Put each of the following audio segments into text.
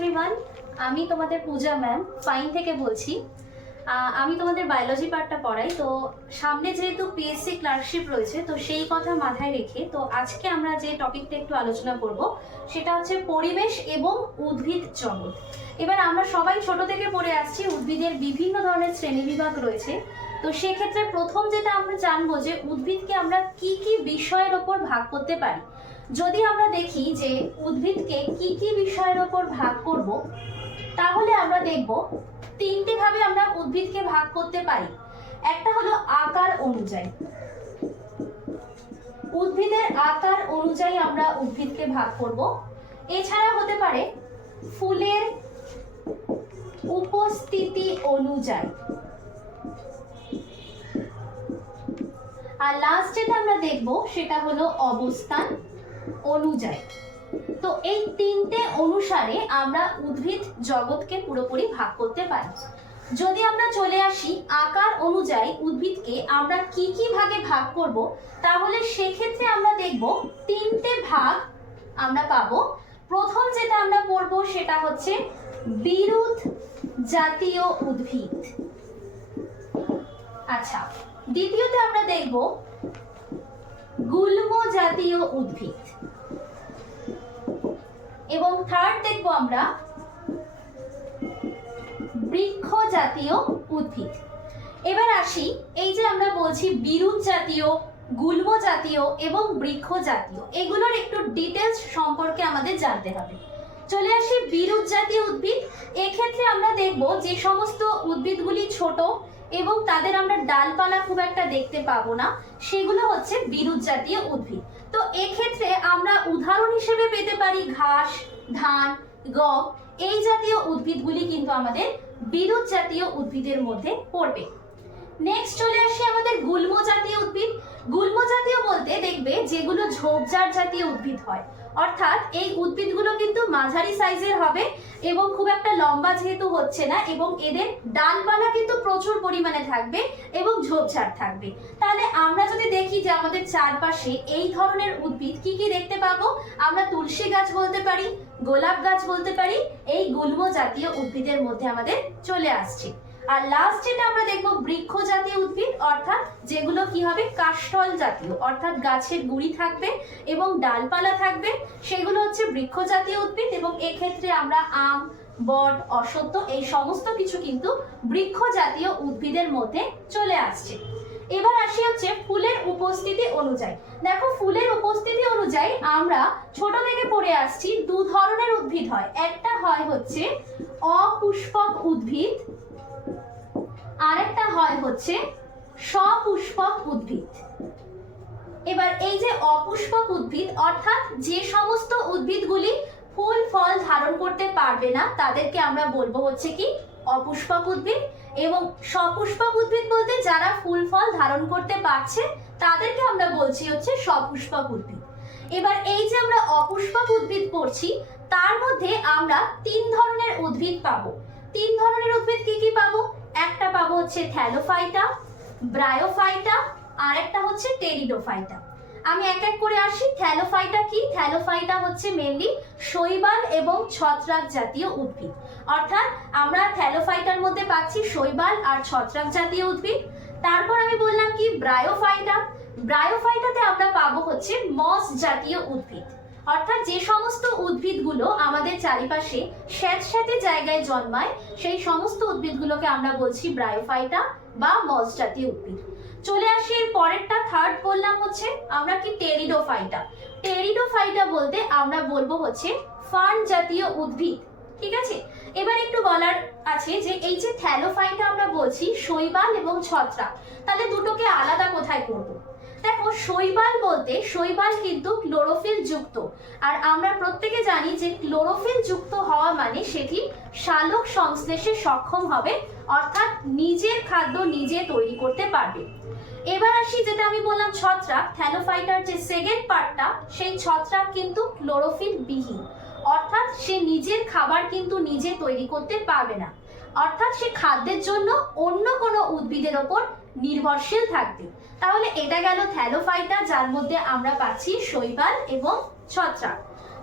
Everyone, আমি তোমাদের পূজা ma'am fine থেকে বলছি। আমি তোমাদের বায়োলজি পার্টটা পড়াই। তো সামনে যেহেতু পিএসসি ক্লার্কশিপ রয়েছে, তো সেই কথা মাথায় রেখে তো আজকে আমরা যে টপিকটা একটু আলোচনা করব সেটা হচ্ছে পরিবেশ এবং উদ্ভিদ জগৎ। এবার আমরা সবাই ছোট থেকে পড়ে আসছি উদ্ভিদের বিভিন্ন ধরনের শ্রেণীবিভাগ রয়েছে। তো সেক্ষেত্রে প্রথম যেটা আমরা জানবো যে উদ্ভিদকে আমরা কি কি বিষয়ের ওপর ভাগ করতে পারি। যদি আমরা দেখি যে উদ্ভিদকে কি কি বিষয়ের ওপর ভাগ করব, তাহলে আমরা দেখব তিনটে ভাবে আমরা উদ্ভিদকে ভাগ করতে পারি। একটা হলো আকার অনুযায়ী, উদ্ভিদের আকার অনুযায়ী আমরা উদ্ভিদকে ভাগ করব। এছাড়া হতে পারে ফুলের উপস্থিতি অনুযায়ী, আর লাস্ট যেটা আমরা দেখব সেটা হলো অবস্থান অনুযায়ী। তো এই তিনটে অনুসারে আমরা উদ্ভিদ জগৎকে পুরোপুরি ভাগ করতে পারি। যদি আমরা চলে আসি আকার অনুযায়ী উদ্ভিদকে আমরা কি কি ভাগে ভাগ করব, তাহলে সেক্ষেত্রে আমরা দেখব তিনটে ভাগ আমরা পাবো। প্রথম যেটা আমরা পড়বো সেটা হচ্ছে বিরুৎ জাতীয় উদ্ভিদ। আচ্ছা, দ্বিতীয়তে আমরা দেখব গুল্ম জাতীয় উদ্ভিদ, এবং থার্ড দেখব আমরা বৃক্ষ জাতীয় উদ্ভিদ। এবার আসি, এই যে আমরা বলছি বিরুৎ জাতীয়, গুল্ম জাতীয় এবং বৃক্ষ জাতীয়, এগুলোর একটু ডিটেলস সম্পর্কে আমাদের জানতে হবে। চলে আসি বিরুৎ জাতীয় উদ্ভিদ। এক্ষেত্রে আমরা দেখব যে সমস্ত উদ্ভিদগুলি ছোট এবং তাদের আমরা ডালপালা খুব একটা দেখতে পাবো না, সেগুলো হচ্ছে বিরুৎ জাতীয় উদ্ভিদ। তো এক্ষেত্রে আমরা উদাহরণ হিসেবে পেতে পারি ঘাস, ধান, গম, এই জাতীয় উদ্ভিদগুলি কিন্তু আমাদের বিরুৎ জাতীয় উদ্ভিদের মধ্যে পড়বে। নেক্সট চলে আসি আমাদের গুল্ম জাতীয় উদ্ভিদ। গুল্ম জাতীয় বলতে দেখবে যেগুলো ঝোপঝাড় জাতীয় উদ্ভিদ হয়, অর্থাৎ এই উদ্ভিদগুলো কিন্তু মাঝারি সাইজের হবে এবং খুব একটা লম্বা যেহেতু হচ্ছে না, এবং এদের ডালপালা কিন্তু প্রচুর পরিমাণে থাকবে এবং ঝোপঝাড় থাকবে। তাহলে আমরা যদি দেখি যে আমাদের চারপাশে এই ধরনের উদ্ভিদ কি কি দেখতে পাবো, আমরা তুলসী গাছ বলতে পারি, গোলাপ গাছ বলতে পারি, এই গুল্ম জাতীয় উদ্ভিদের মধ্যে আমাদের চলে আসছে। আর লাস্ট যেটা আমরা দেখবো বৃক্ষ জাতীয় উদ্ভিদ, অর্থাৎ যেগুলো কি হবে কাষ্ঠল জাতীয়, অর্থাৎ গাছের গুড়ি থাকবে এবং ডালপালা থাকবে, সেগুলো হচ্ছে বৃক্ষ জাতীয় উদ্ভিদ। এবং এক্ষেত্রে আমরা আম, বট, অশ্বত্থ এই সমস্ত কিছু কিন্তু বৃক্ষ জাতীয় উদ্ভিদের মধ্যে চলে আসছে। এবার আসি হচ্ছে ফুলের উপস্থিতি অনুযায়ী। দেখো, ফুলের উপস্থিতি অনুযায়ী আমরা ছোট থেকে পড়ে আসছি দু ধরনের উদ্ভিদ হয়। একটা হয় হচ্ছে অপুষ্পক উদ্ভিদ, আরেকটা হয় হচ্ছে সপুষ্পক উদ্ভিদ। এবার এই যে অপুষ্পক উদ্ভিদ, অর্থাৎ যে সমস্ত উদ্ভিদগুলি ফুল ফল ধারণ করতে পারবে না, তাদেরকে আমরা বলবো হচ্ছে কি অপুষ্পক উদ্ভিদ। এবং সপুষ্পক উদ্ভিদ বলতে যারা ফুল ফল ধারণ করতে পারছে তাদেরকে আমরা বলছি হচ্ছে সপুষ্পক উদ্ভিদ। এবার এই যে আমরা অপুষ্পক উদ্ভিদ পড়ছি, তার মধ্যে আমরা তিন ধরনের উদ্ভিদ পাবো। তিন ধরনের উদ্ভিদ কি কি পাবো? একটা পাবো হচ্ছে থ্যালোফাইটা, ব্রায়োফাইটা, আর একটা হচ্ছে টেরিডোফাইটা। আমি এক এক করে আসি। থ্যালোফাইটা কি? থ্যালোফাইটা হচ্ছে মেনলি শৈবাল এবং ছত্রাক জাতীয় উদ্ভিদ, অর্থাৎ আমরা থ্যালোফাইটার মধ্যে পাচ্ছি শৈবাল আর ছত্রাক জাতীয় উদ্ভিদ। তারপর আমি বললাম কি ব্রায়োফাইটা। ব্রায়োফাইটাতে আমরা পাবো হচ্ছে মস জাতীয় উদ্ভিদ, অর্থাৎ যে সমস্ত উদ্ভিদগুলো আমাদের চারিপাশে স্যাঁতস্যাঁতে জায়গায় জন্মায়, সেই সমস্ত উদ্ভিদগুলোকে আমরা বলছি ব্রায়োফাইটা বা মস জাতীয় উদ্ভিদ। চলে আসি এর পরেরটা, থার্ড বললাম হচ্ছে আমরা কি টেরিডোফাইটা। টেরিডোফাইটা বলতে আমরা বলবো হচ্ছে ফার্ন জাতীয় উদ্ভিদ। ঠিক আছে, এবার একটু বলার আছে যে এই যে থ্যালোফাইটা আমরা বলছি শৈবাল এবং ছত্রাক, তাহলে দুটোকে আলাদা কোথায় করবো? দেখো, শৈবাল বলতে শৈবাল কিন্তু ক্লোরোফিল যুক্ত, আর আমরা প্রত্যেকে জানি যে ক্লোরোফিল যুক্ত হওয়া মানে সেটি সালোক সংশ্লেষে সক্ষম হবে, অর্থাৎ নিজের খাদ্য নিজে তৈরি করতে পারবে। এবার আসি যেটা আমি বললাম ছত্রাক, থ্যালোফাইটার যে সেকেন্ড পার্টটা, সেই ছত্রাক কিন্তু ক্লোরোফিল বিহীন, অর্থাৎ সে নিজের খাবার কিন্তু নিজে তৈরি করতে পারবে না, অর্থাৎ সে খাদ্যের জন্য অন্য কোনো উদ্ভিদের ওপর নির্ভরশীল থাকবে। তাহলে এটা গেল থ্যালোফাইটা, যার মধ্যে আমরা পাচ্ছি শৈবাল এবং ছত্রাক।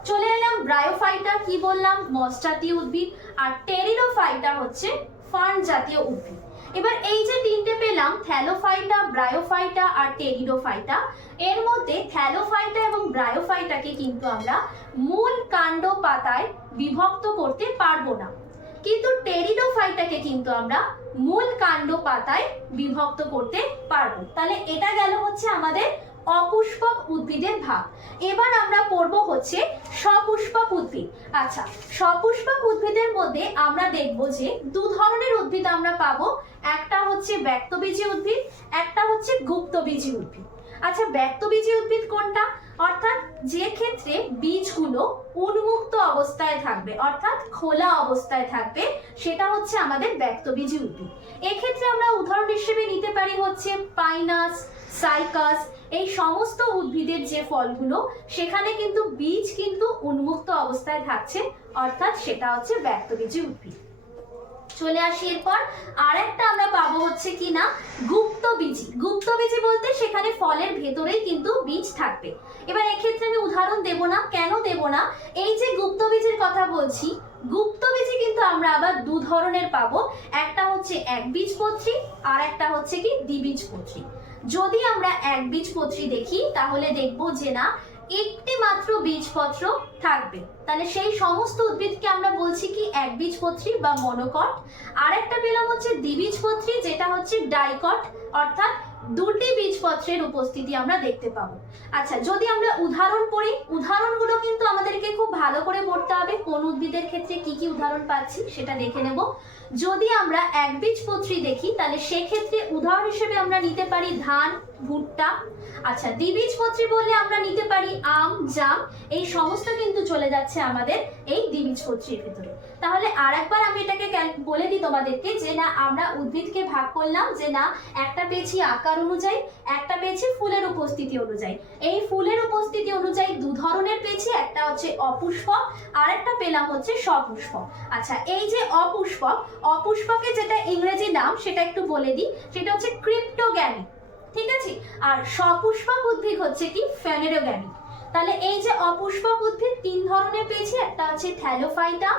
চলে এলাম ব্রায়োফাইটা, কি বললাম, মস জাতীয় উদ্ভিদ, আর টেরিডোফাইটা হচ্ছে ফার্ন জাতীয় উদ্ভিদ। এবার এই যে তিনটে পেলাম, থ্যালোফাইটা, ব্রায়োফাইটা আর টেরিডোফাইটা, এর মধ্যে থ্যালোফাইটা এবং ব্রায়োফাইটাকে কিন্তু আমরা মূল কাণ্ড পাতায় বিভক্ত করতে পারবো না, কিন্তু টেরিডোফাইটাকে কিন্তু আমরা মূল কাণ্ড পাতায় বিভক্ত করতে পারবো। তাহলে এটা গেল হচ্ছে আমাদের অপুষ্পক উদ্ভিদের ভাগ। এবার আমরা পড়বো হচ্ছে সপুষ্পক উদ্ভিদ। আচ্ছা, সপুষ্পক উদ্ভিদের মধ্যে আমরা দেখব যে দু ধরনের উদ্ভিদ আমরা পাবো, একটা হচ্ছে ব্যক্তবীজী উদ্ভিদ, একটা হচ্ছে গুপ্তবীজী উদ্ভিদ। আচ্ছা, ব্যক্তবীজী উদ্ভিদ কোনটা? অর্থাৎ যে ক্ষেত্রে বীজগুলো উন্মুক্ত অবস্থায় থাকবে, অর্থাৎ খোলা অবস্থায় থাকবে, সেটা হচ্ছে আমাদের ব্যক্তবীজী উদ্ভিদ। এক্ষেত্রে আমরা উদাহরণ হিসেবে নিতে পারি হচ্ছে পাইনাস, সাইকাস, এই সমস্ত উদ্ভিদের যে ফলগুলো, সেখানে কিন্তু বীজ কিন্তু উন্মুক্ত অবস্থায় থাকছে, অর্থাৎ সেটা হচ্ছে ব্যক্তবীজী উদ্ভিদ। চলে আসি এরপর আরেকটা আমরা পাবো হচ্ছে কি না, গুপ্তবীজী। গুপ্তবীজী বলতে সেখানে ফলের ভেতরেই কিন্তু বীজ থাকবে। এবার এক্ষেত্রে আমি উদাহরণ দেব না, কেন দেব না, এই যে গুপ্তবীজের কথা বলছি, গুপ্তবীজী কিন্তু আমরা আবার দু ধরনের পাবো, একটা হচ্ছে একবীজপত্রী আর একটা হচ্ছে কি দ্বিবীজপত্রী। যদি আমরা একবীজপত্রী দেখি তাহলে দেখবো যে না, একটি মাত্র বীজপত্র থাকবে, তাহলে সেই সমস্ত উদ্ভিদকে আমরা বলছি কি একবীজপত্রী বা মনোকট। আর একটা পেলাম হচ্ছে দ্বিবীজপত্রী, যেটা হচ্ছে ডাইকট, অর্থাৎ দুটি বীজপত্রের উপস্থিতি আমরা দেখতে পাবো। আচ্ছা, যদি আমরা উদাহরণ পড়ি, উদাহরণগুলো কিন্তু আমাদেরকে খুব ভালো করে পড়তে হবে, কোন উদ্ভিদের ক্ষেত্রে কি কি উদাহরণ পাচ্ছি সেটা দেখে নেব। যদি আমরা একবীজপত্রী দেখি তাহলে সেক্ষেত্রে উদাহরণ হিসেবে আমরা নিতে পারি ধান, ভুট্টা। আচ্ছা, দ্বিবীজপত্রী বললে আমরা নিতে পারি আম, জাম, এই সমস্ত কিন্তু চলে যাচ্ছে আমাদের এই দ্বিবীজপত্রীর ভিতরে। তাহলে আরেকবার আমি এটাকে বলে দিই তোমাদেরকে যে না, আমরা উদ্ভিদকে ভাগ করলাম যে না, একটা পেয়েছি আকার অনুযায়ী, একটা পেয়েছি ফুলের উপস্থিতি অনুযায়ী। এই ফুলের উপস্থিতি অনুযায়ী দু ধরনের পেয়েছি, একটা হচ্ছে অপুষ্পক আর একটা পেলাম হচ্ছে সপুষ্পক। আচ্ছা, এই যে অপুষ্পক, অপুষ্পকের যেটা ইংরেজি নাম সেটা একটু বলে দিই, সেটা হচ্ছে ক্রিপ্টোগ্যামি, ঠিক আছে। আর সপুষ্পক উদ্ভিদ হচ্ছে কি ফেনেরোগ্যামি। তাহলে এই যে অপুষ্পক উদ্ভিদ তিন ধরনের পেয়েছি, একটা হচ্ছে থ্যালোফাইটা,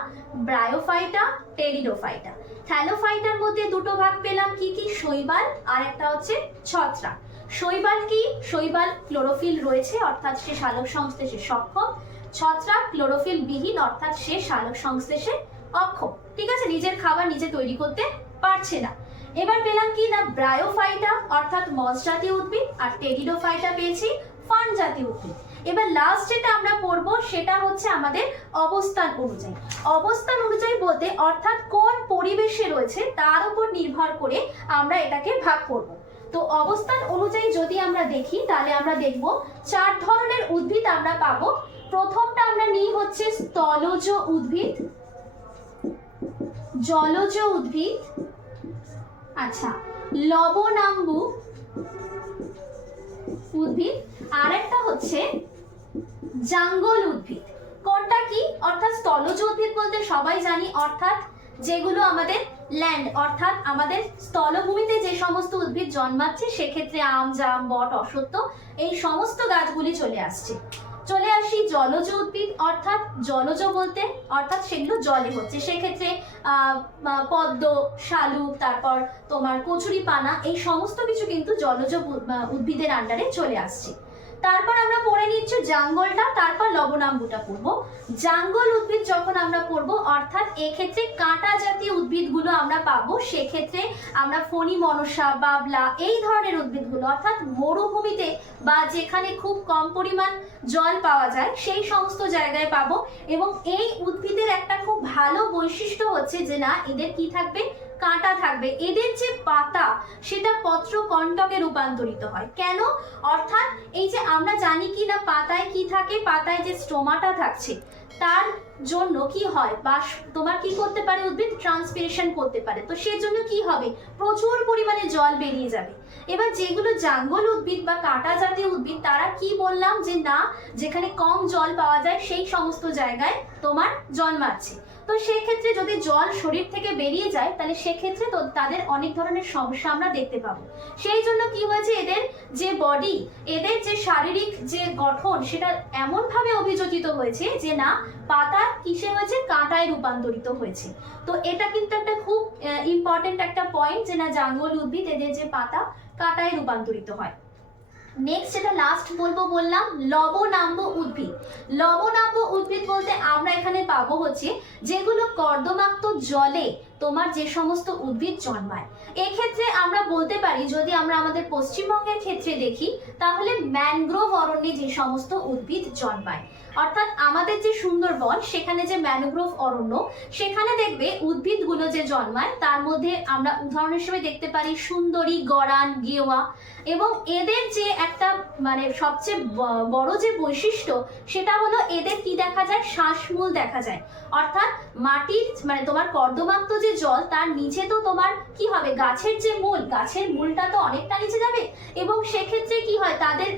ব্রায়োফাইটা, টেরিডোফাইটা। থ্যালোফাইটার মধ্যে দুটো ভাগ পেলাম, কি কি, শৈবাল আর একটা হচ্ছে ছত্রাক। শৈবাল কি? শৈবাল ক্লোরোফিল রয়েছে, অর্থাৎ সে সালোক সংশ্লেষে সক্ষম। ছত্রাক ক্লোরোফিল বিহীন, অর্থাৎ সে সালোক সংশ্লেষে অক্ষম, ঠিক আছে, নিজের খাবার নিজে তৈরি করতে পারছে না। এবার পেলাম কি না, ব্রায়োফাইটা অর্থাৎ মস জাতীয় উদ্ভিদ, আর টেরিডোফাইটা পেয়েছি ফার্ন জাতীয় উদ্ভিদ। এবার লাস্ট যেটা আমরা পড়বো সেটা হচ্ছে আমাদের অবস্থান অনুযায়ী। অবস্থান অনুযায়ী বলতে অর্থাৎ কোন পরিবেশে রয়েছে তার উপর নির্ভর করে আমরা এটাকে ভাগ করব। তো অবস্থান অনুযায়ী যদি আমরা দেখি তাহলে আমরা দেখব চার ধরনের উদ্ভিদ আমরা পাবো। প্রথমটা আমরা নিই হচ্ছে স্থলজ উদ্ভিদ, জলজ উদ্ভিদ, আচ্ছা, লবণাম্বু উদ্ভিদ, আর একটা হচ্ছে জাঙ্গল উদ্ভিদ। কোনটা কি? অর্থাৎ স্থলজ উদ্ভিদ বলতে সবাই জানি, অর্থাৎ যেগুলো আমাদের ল্যান্ড, অর্থাৎ আমাদের স্থলভূমিতে যে সমস্ত উদ্ভিদ জন্মাচ্ছে, সেক্ষেত্রে আম, জাম, বট, অশ্বত্থ, এই সমস্ত গাছগুলি চলে আসছে। চলে আসি জলজ উদ্ভিদ, অর্থাৎ জলজ বলতে অর্থাৎ সেগুলো জলে হচ্ছে, সেক্ষেত্রে পদ্ম, শালুক, তারপর তোমার কচুরিপানা, এই সমস্ত কিছু কিন্তু জলজ উদ্ভিদের আন্ডারে চলে আসছে। তারপর আমরা পড়ে নিচ্ছি জাঙ্গলটা, তারপর লবণাম্বুটা পড়বো। জাঙ্গল উদ্ভিদ যখন আমরা পড়বো, অর্থাৎ এক্ষেত্রে কাঁটা জাতীয় উদ্ভিদগুলো আমরা পাবো, সেক্ষেত্রে আমরা ফণি মনসা, বাবলা, এই ধরনের উদ্ভিদগুলো, অর্থাৎ মরুভূমিতে বা যেখানে খুব কম পরিমাণ জল পাওয়া যায় সেই সমস্ত জায়গায় পাবো। এবং এই উদ্ভিদের একটা খুব ভালো বৈশিষ্ট্য হচ্ছে যে না, এদের কি থাকবে, কাঁটা থাকবে। এদের যে পাতা সেটা পত্রকণ্টকে রূপান্তরিত হয়। কেন? অর্থাৎ এই যে আমরা জানি কি না, পাতায় কি থাকে, পাতায় যে স্টোমাটা থাকছে তার জন্য কি হয়, বা তোমার কি করতে পারে, উদ্ভিদ ট্রান্সপিরেশন করতে পারে, তো সেজন্য কি হবে, প্রচুর পরিমাণে জল বেরিয়ে যাবে। এবার যেগুলো জাঙ্গল উদ্ভিদ বা কাঁটা জাতীয় উদ্ভিদ, তারা কি বললাম যে না, যেখানে কম জল পাওয়া যায় সেই সমস্ত জায়গায় তোমার জন্মাচ্ছে। তো সেক্ষেত্রে যদি জল শরীর থেকে বেরিয়ে যায় তাহলে সেক্ষেত্রে তো তাদের অনেক ধরনের সমস্যা আমরা দেখতে পাবো। সেই জন্য কি হয়েছে, এদের যে বডি, এদের যে শারীরিক যে গঠন সেটা এমনভাবে অভিযোজিত হয়েছে যে না পাতা কিসে হয়েছে, কাঁটায় রূপান্তরিত হয়েছে। তো এটা কিন্তু একটা খুব ইম্পর্টেন্ট একটা পয়েন্ট যে না জাঙ্গল উদ্ভিদ এদের যে পাতা কাঁটায় রূপান্তরিত হয়। নেক্সট যেটা লাস্ট বললাম লবণাম্ব উদ্ভিদ। লবণাম্ব উদ্ভিদ বলতে আমরা এখানে পাবো হচ্ছে যেগুলো কর্দমাক্ত জলে তোমার যে সমস্ত উদ্ভিদ জন্মায়। এক্ষেত্রে আমরা বলতে পারি, যদি আমরা আমাদের পশ্চিমবঙ্গের ক্ষেত্রে দেখি তাহলে ম্যানগ্রোভ অরণ্যে যে সমস্ত উদ্ভিদ জন্মায়, অর্থাৎ আমাদের যে সুন্দরবন সেখানে যে ম্যানগ্রোভ অরণ্য, সেখানে দেখবে উদ্ভিদগুলো যে জন্মায় তার মধ্যে আমরা উদাহরণ হিসেবে দেখতে পারি সুন্দরী, গরান, গেওয়া। এবং এদের যে একটা মানে সবচেয়ে বড় যে বৈশিষ্ট্য সেটা হলো এদের কি দেখা যায়, শ্বাসমূল দেখা যায়। অর্থাৎ মাটির মানে তোমার কর্দমাক্ত যে জল তার নিচে তো তোমার কি হবে, গাছের যে মূল, গাছের মূলটা তো অনেকটা নিচে যাবে এবং সেক্ষেত্রে কি হয় তাদের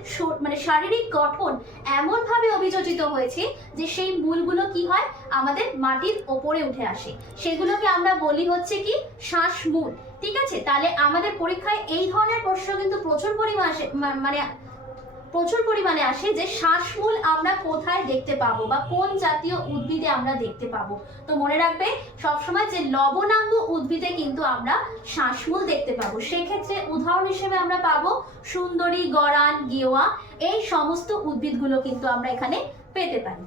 মানে শারীরিক গঠন এমন ভাবে অভিযোজিত হয়েছে যে সেই মূলগুলো কি হয় আমাদের মাটির ওপরে উঠে আসে, সেগুলোকে আমরা বলি হচ্ছে কি শ্বাসমূল। ঠিক আছে, তাহলে আমাদের পরীক্ষায় এই ধরনের প্রশ্ন কিন্তু প্রচুর পরিমাণে আসে যে শ্বাসমূল আমরা কোথায় দেখতে পাবো বা কোন জাতীয় উদ্ভিদে আমরা দেখতে পাবো। তো মনে রাখবে সবসময় যে লবণাম্ব উদ্ভিদে কিন্তু আমরা শ্বাসমূল দেখতে পাবো। সেক্ষেত্রে উদাহরণ হিসেবে আমরা পাবো সুন্দরী, গরান, গেওয়া, এই সমস্ত উদ্ভিদগুলো কিন্তু আমরা এখানে পেতে পারি।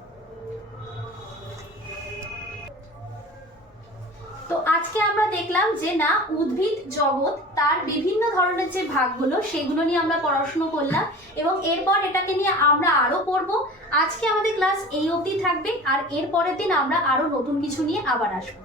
তো আজকে আমরা দেখলাম যে না উদ্ভিদ জগৎ তার বিভিন্ন ধরনের যে ভাগগুলো সেগুলো নিয়ে আমরা পড়াশোনা করলাম এবং এরপর এটাকে নিয়ে আমরা আরো পড়বো। আজকে আমাদের ক্লাস এই অবধি থাকবে আর এর পরের দিন আমরা আরো নতুন কিছু নিয়ে আবার আসবো।